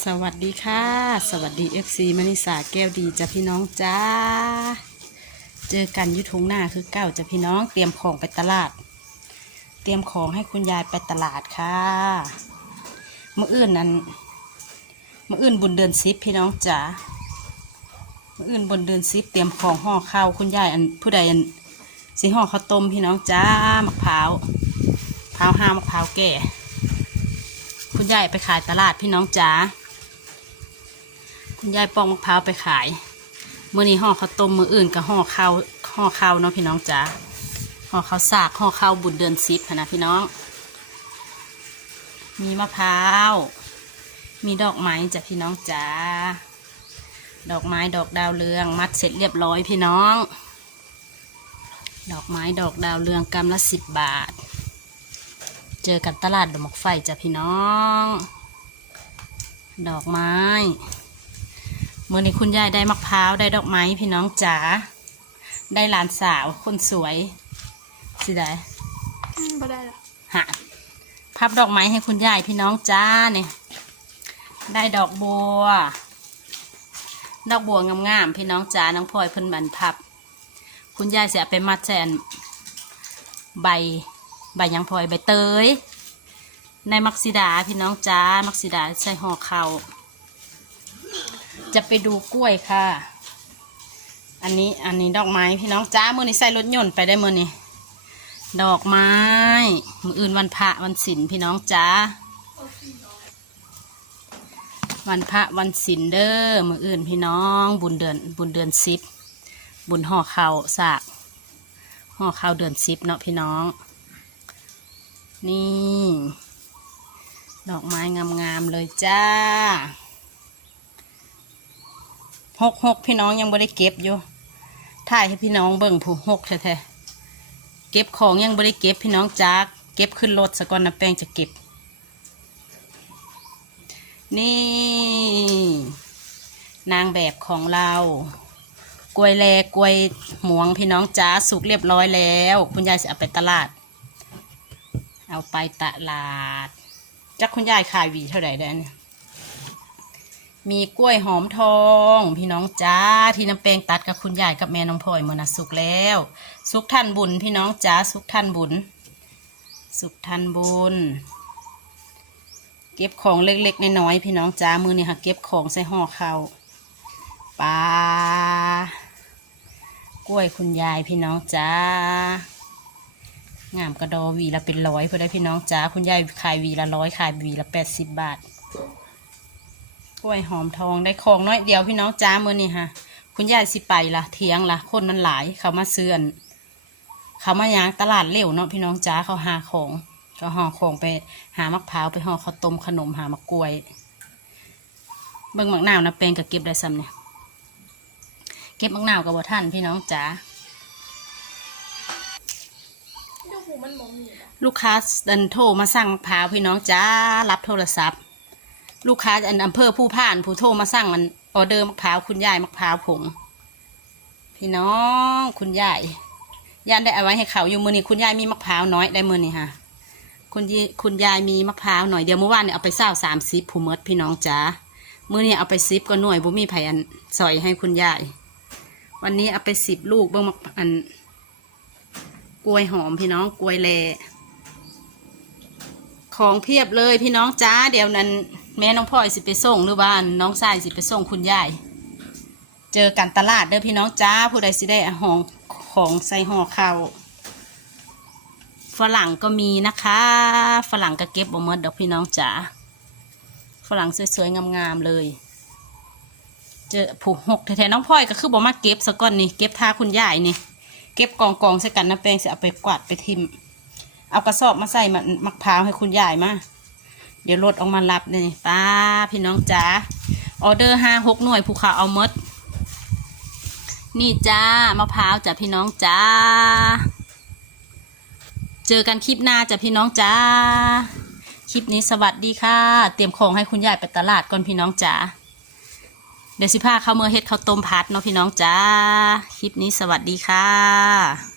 สวัสดีค่ะ สวัสดี FC มณิสาแก้วดีจ้ะพี่น้องจ้า เจอกันยุทงหน้าคือเก้าจ้ะพี่น้องเตรียมของไปตลาด เตรียมของให้คุณยายไปตลาดค่ะเมื่ออื่นนั้นเมื่ออื่นบุญเดือนซิปพี่น้องจ้าเมื่ออื่นบนเดือนซิปเตรียมของห่อข้าวคุณยายอันผู้ใดอันสีห่อข้าวต้มพี่น้องจ้ามะพร้าวมะพร้าวห้ามะพร้าวแก่คุณยายไปขายตลาดพี่น้องจ๋า คุณยายปอกมะพร้าวไปขายเมื่อนี้ห่อข้าวต้มมืออื่นกับห่อข้าวห่อข้าวเนาะพี่น้องจ๋าห่อข้าวสากห่อข้าวบุญเดือนซิปค่ะนะพี่น้อง มีมะพร้าว มีดอกไม้จ้ะพี่น้องจ๋าดอกไม้ดอกดาวเรือง มัดเสร็จเรียบร้อยพี่น้อง ดอกไม้ดอกดาวเรืองกำละสิบบาท เจอกันตลาดดอกหมกไฟจ้ะพี่น้อง ดอกไม้ มื่อนี้คุณยายได้มะพร้าวได้ดอกไม้พี่น้องจ๋าได้หลานสาวคนสวยสิได้ไม่ได้หรอหาพับดอกไม้ให้คุณยายพี่น้องจ้าเนี่ยได้ดอกบัว ดอกบัวงามๆพี่น้องจ้าน้องพลอยเพิ่นบันพับ คุณยายเสียไปมัดแสนใบใบหยังพลอยใบเตยในมักซิดาพี่น้องจ้ามักซิดาใส่ห่อเขาว จะไปดูกล้วยค่ะ อันนี้อันนี้ดอกไม้พี่น้องจ้ามือนี้ใส่รถยนต์ไปได้มือนี้ดอกไม้ มืออื่นวันพระวันศิลพี่น้องจ้าวันพระวันศิลเด้อมืออื่นพี่น้อง บุญเดือนบุญเดือนสิบบุญห่อข้าวสากห่อข้าวเดือนสิบเนาะพี่น้อง นี่ ดอกไม้งามๆเลยจ้า หกหกพี่น้องยังไม่ได้เก็บอยู่ถ่ายให้พี่น้องเบิ่งผู้หกแท้ๆเก็บของยังไม่ได้เก็บพี่น้องจ้าเก็บขึ้นรถสะก่อนนะแป้งจะเก็บ นี่ นางแบบของเรากล้วยแลกล้วยหมวงพี่น้องจ้าสุกเรียบร้อยแล้ว คุณยายจะเอาไปตลาด เอาไปตลาดจักคุณยายขายวีเท่าไหร่ได้เนี่ย มีกล้วยหอมทอง พี่น้องจ้าที่น้ำแป้งตัดกับคุณยายกับแม่น้องพลอยมือนะสุกแล้ว สุกท่านบุญพี่น้องจ้าสุกท่านบุญ สุกท่านบุญ เก็บของเล็กๆน้อยๆพี่น้องจ้ามือนี่ค่ะ เก็บของใส่ห่อเขาปลากล้วยคุณยายพี่น้องจ้างามกระดอวีละเป็นร้อยเพื่อได้พี่น้องจ้าคุณยายขายวีละร้อยขายวีละแปดสิบบาท กล้วยหอมทองได้ของน้อยเดียวพี่น้องจ้ามือนี่ค่ะคุณยายสิไปละเทียงละคนมันหลายเขามาเสื่อน เขามายางตลาดเร็วเนาะพี่น้องจ้าเขาหาของก็ห่อของไปหามะพร้าวไปห่อข้าวต้มขนมหามะกล้วย เบิ่งมะนาวนะแปลงกับเก็บได้ซ้ำเนี่ยเก็บมะนาวกับบ่ท่านพี่น้องจ๋าลูกค้าเดันโทรมาสั่งมะพร้าวพี่น้องจ้ารับโทรศัพท์ ลูกค้าอันอำเภอผู้ผ่านผู้โทรมาสั่งมันออเดอร์มะพร้าวคุณยายมะพร้าวผงพี่น้องคุณยายย่านได้เอาไว้ให้เขาอยู่มือนี้คุณยายมีมะพร้าวน้อยได้มือนี้ค่ะคุณยายคุณยายมีมะพร้าวหน่อยเดียวเมื่อวานเนี่ยเอาไปเศร้าสามสิบผู้มดพี่น้องจ้ามือนี้เอาไปสิบก็หน่วยบุมีไผอันซอยให้คุณยายวันนี้เอาไปสิบลูกเบิ่งมะอันกล้วยหอมพี่น้องกล้วยแลของเพียบเลยพี่น้องจ้าเดี๋ยวนั้น แม่น้องพลอยสิไปส่งหรือบ้านน้องชายสิไปส่งคุณยาย เจอกันตลาดเด้อพี่น้องจ้าผู้ใดสิได้ห่อของใส่ห่อข้าวฝรั่งก็มีนะคะ ฝรั่งก็เก็บบ่หมดดอกพี่น้องจ๋าฝรั่งสวยๆงามๆเลย เจอผูกหกแท้ๆน้องพลอยก็คือบ่มาเก็บซะก่อนนี่เก็บท่าคุณยายนี่ เก็บกองกองๆใส่กันนะแป้งสิเอาไปกวาดไปทิมเอากระสอบมาใส่มันมะพร้าวให้คุณยายมา เดี๋ยวรถออกมารับนี่ป้าพี่น้องจ๋าออเดอร์ห้าหกหน่วยภูเขาเอามด นี่จ้ามะพร้าวจ้ะพี่น้องจ้า เจอกันคลิปหน้าจ้ะพี่น้องจ้า คลิปนี้สวัสดีค่ะ เตรียมของให้คุณยายไปตลาดก่อนพี่น้องจ๋าเดี๋ยวสิพาเข้าวเมื่อเฮ็ดข้าวต้มพัดเนาะพี่น้องจ้า คลิปนี้สวัสดีค่ะ